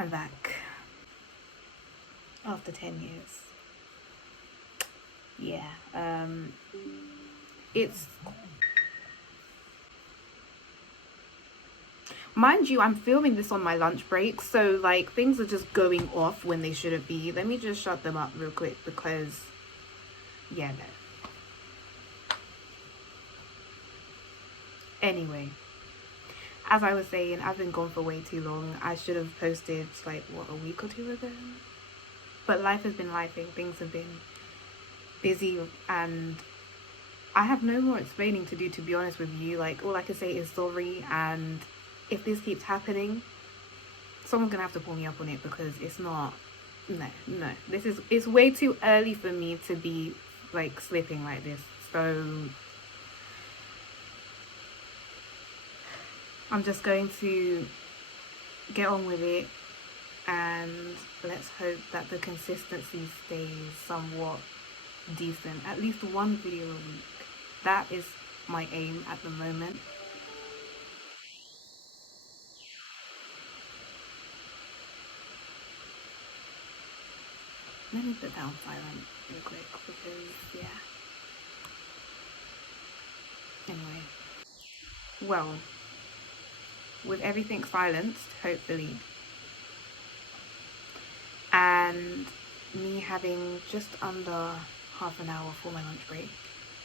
I'm back after 10 years. Yeah, it's, mind you, I'm filming this on my lunch break, so like things are just going off when they shouldn't be. Let me just shut them up real quick because, yeah, no. Anyway, as I was saying, I've been gone for way too long. I should have posted like, what, a week or two ago? But life has been lifing, things have been busy, and I have no more explaining to do, to be honest with you. Like, all I can say is sorry, and if this keeps happening, someone's gonna have to pull me up on it because it's not, no, it's way too early for me to be like slipping like this. So I'm just going to get on with it, and let's hope that the consistency stays somewhat decent, at least one video a week. That is my aim at the moment. Let me put down silent real quick because, yeah. Anyway, well, with everything silenced, hopefully, and me having just under half an hour for my lunch break,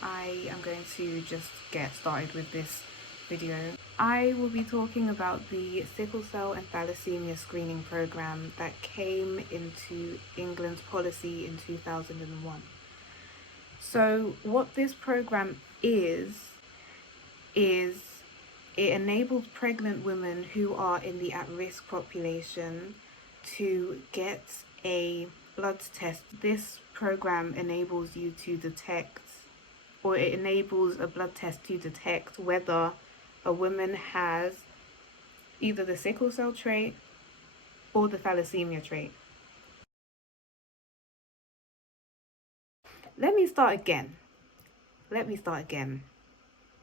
I am going to just get started with this video. I will be talking about the sickle cell and thalassemia screening program that came into England's policy in 2001. So what this program is it enables pregnant women who are in the at-risk population to get a blood test. This program enables you to detect, or it enables a blood test to detect whether a woman has either the sickle cell trait or the thalassemia trait. Let me start again.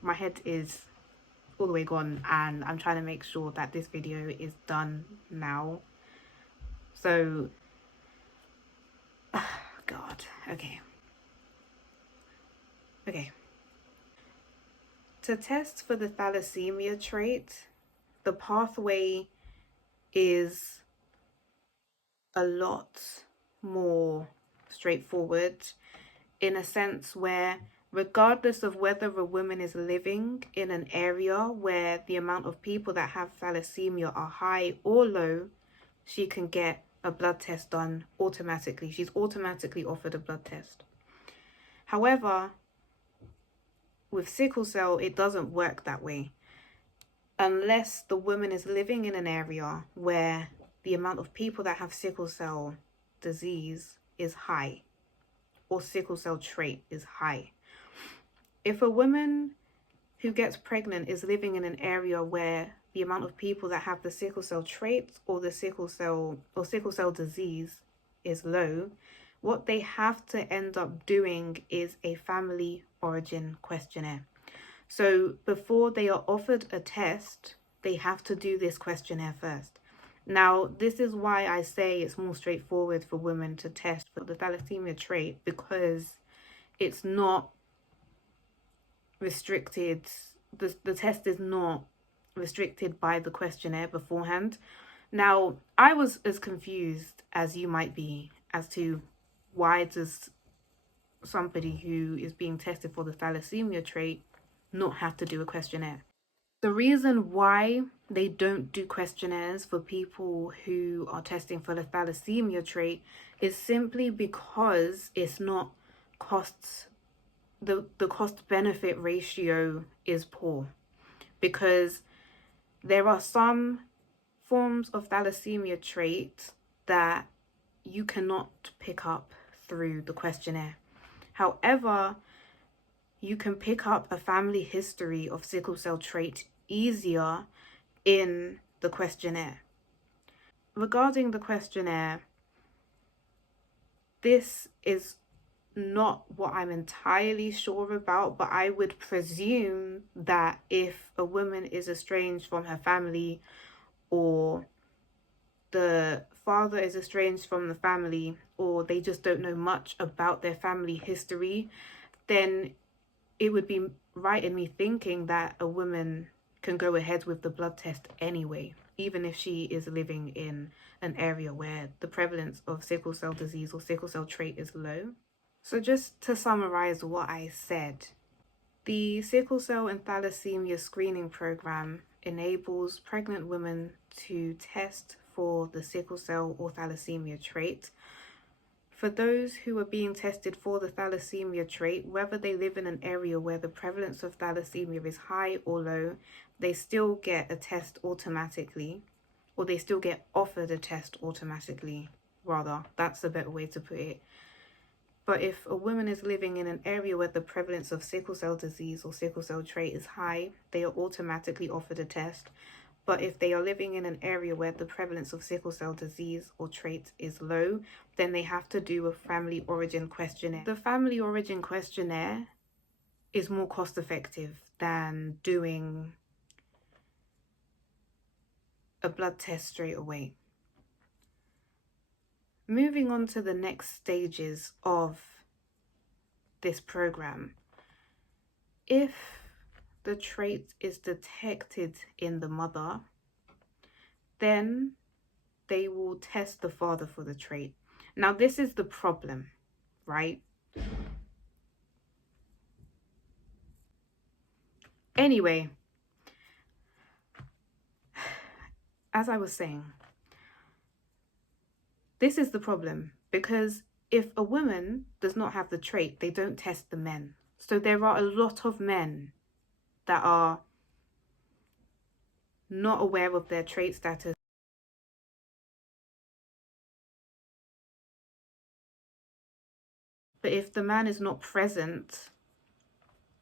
My head is all the way gone, and I'm trying to make sure that this video is done now. So, God, okay. To test for the thalassemia trait, the pathway is a lot more straightforward, in a sense where, regardless of whether a woman is living in an area where the amount of people that have thalassemia are high or low, she can get a blood test done automatically. She's automatically offered a blood test. However, with sickle cell, it doesn't work that way. Unless the woman is living in an area where the amount of people that have sickle cell disease is high, or sickle cell trait is high. If a woman who gets pregnant is living in an area where the amount of people that have the sickle cell trait or the sickle cell disease is low, what they have to end up doing is a family origin questionnaire. So before they are offered a test, they have to do this questionnaire first. Now, this is why I say it's more straightforward for women to test for the thalassemia trait, because it's not restricted. The test is not restricted by the questionnaire beforehand. Now, I was as confused as you might be as to why does somebody who is being tested for the thalassemia trait not have to do a questionnaire. The reason why they don't do questionnaires for people who are testing for the thalassemia trait is simply because it's not costs, the cost benefit ratio is poor, because there are some forms of thalassemia trait that you cannot pick up through the questionnaire. However, you can pick up a family history of sickle cell trait easier in the questionnaire. Regarding the questionnaire, this is not what I'm entirely sure about, but I would presume that if a woman is estranged from her family, or the father is estranged from the family, or they just don't know much about their family history, then it would be right in me thinking that a woman can go ahead with the blood test anyway, even if she is living in an area where the prevalence of sickle cell disease or sickle cell trait is low. So just to summarize what I said, the sickle cell and thalassemia screening program enables pregnant women to test for the sickle cell or thalassemia trait. For those who are being tested for the thalassemia trait, whether they live in an area where the prevalence of thalassemia is high or low, they still get a test automatically, or they still get offered a test automatically, rather. That's a better way to put it. But if a woman is living in an area where the prevalence of sickle cell disease or sickle cell trait is high, they are automatically offered a test. But if they are living in an area where the prevalence of sickle cell disease or trait is low, then they have to do a family origin questionnaire. The family origin questionnaire is more cost effective than doing a blood test straight away. Moving on to the next stages of this program. If the trait is detected in the mother, then they will test the father for the trait. Now, this is the problem, right? Anyway, as I was saying, this is the problem, because if a woman does not have the trait, they don't test the men. So there are a lot of men that are not aware of their trait status. But if the man is not present,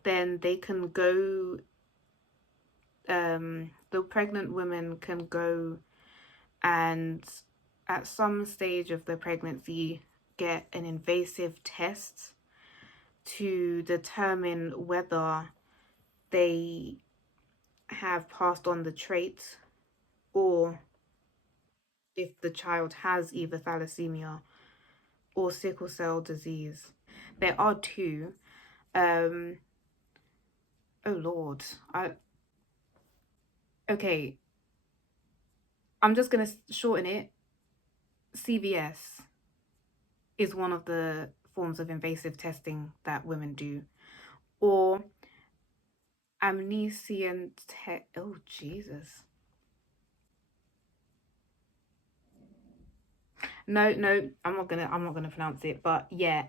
then they can go, the pregnant women can go and at some stage of the pregnancy get an invasive test to determine whether they have passed on the trait or if the child has either thalassemia or sickle cell disease. There are two. Oh Lord. Okay. I'm just going to shorten it. CVS is one of the forms of invasive testing that women do. Or amnesian oh Jesus. No, I'm not gonna pronounce it, but yeah,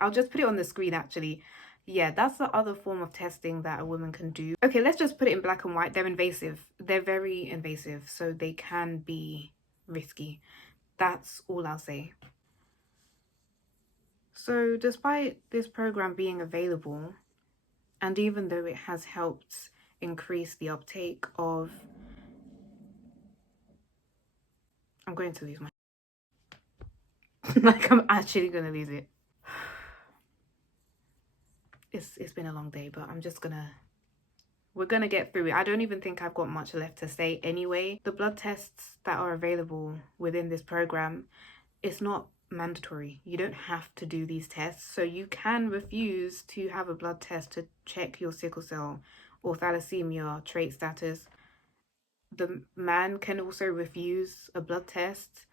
I'll just put it on the screen actually. Yeah, that's the other form of testing that a woman can do. Okay, let's just put it in black and white. They're invasive. They're very invasive, so they can be risky. That's all I'll say. So despite this program being available, and even though it has helped increase the uptake of... I'm going to lose my... like, I'm actually going to lose it. It's been a long day, but I'm just gonna... We're gonna get through it. I don't even think I've got much left to say anyway. The blood tests that are available within this program, it's not mandatory. You don't have to do these tests. So you can refuse to have a blood test to check your sickle cell or thalassemia trait status. The man can also refuse a blood test.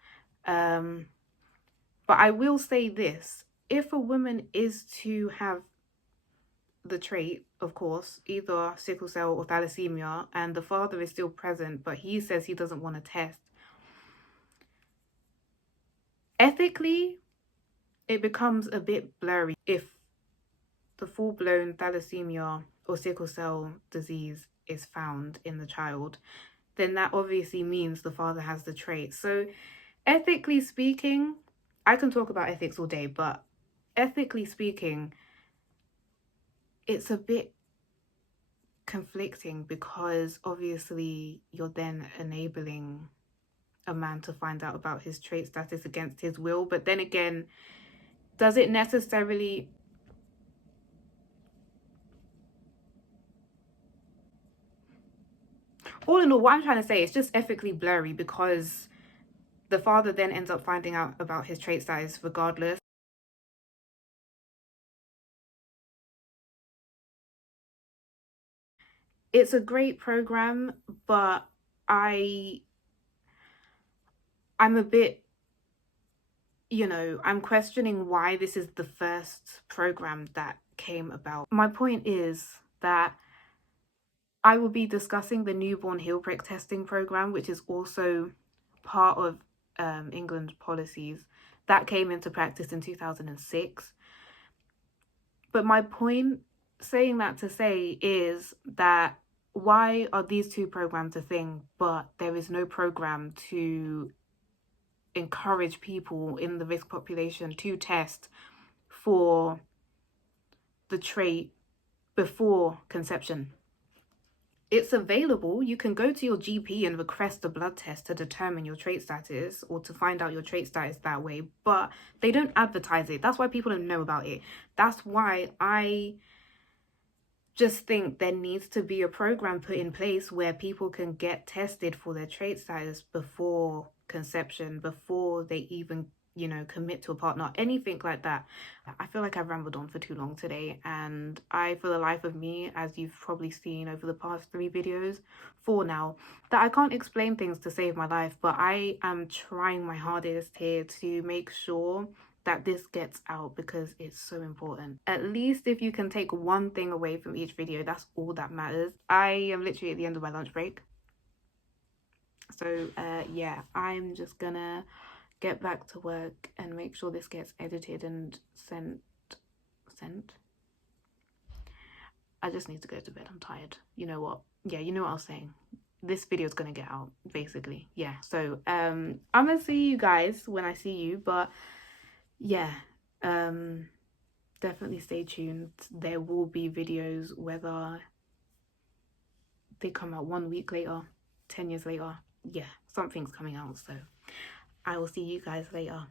But I will say this. If a woman is to have the trait, of course, either sickle cell or thalassemia, and the father is still present, but he says he doesn't want to test, ethically, it becomes a bit blurry if the full-blown thalassemia or sickle cell disease is found in the child, then that obviously means the father has the trait. So ethically speaking, I can talk about ethics all day, but ethically speaking, it's a bit conflicting because obviously you're then enabling a man to find out about his trait status against his will. But then again, does it necessarily... All in all, what I'm trying to say is just ethically blurry because The father then ends up finding out about his trait status regardless. It's a great program, but I'm a bit, I'm questioning why this is the first program that came about. My point is that I will be discussing the newborn heel prick testing program, which is also part of England's policies that came into practice in 2006. But my point, saying that to say, is that why are these two programs a thing, but there is no program to encourage people in the risk population to test for the trait before conception? It's available. You can go to your GP and request a blood test to determine your trait status or to find out your trait status that way, but they don't advertise it. That's why people don't know about it. That's why I just think there needs to be a program put in place where people can get tested for their trait status before conception, before they even, commit to a partner, anything like that. I feel like I've rambled on for too long today, and I, for the life of me, as you've probably seen over the past 3 videos, 4 now, that I can't explain things to save my life, but I am trying my hardest here to make sure that this gets out because it's so important. At least if you can take one thing away from each video, that's all that matters. I am literally at the end of my lunch break. So yeah, I'm just gonna get back to work and make sure this gets edited and sent. I just need to go to bed. I'm tired. You know what? Yeah, you know what I was saying. This video is gonna get out, basically. Yeah, so I'm gonna see you guys when I see you, but yeah, definitely stay tuned. There will be videos whether they come out 1 week later, 10 years later. Yeah, something's coming out, so I will see you guys later.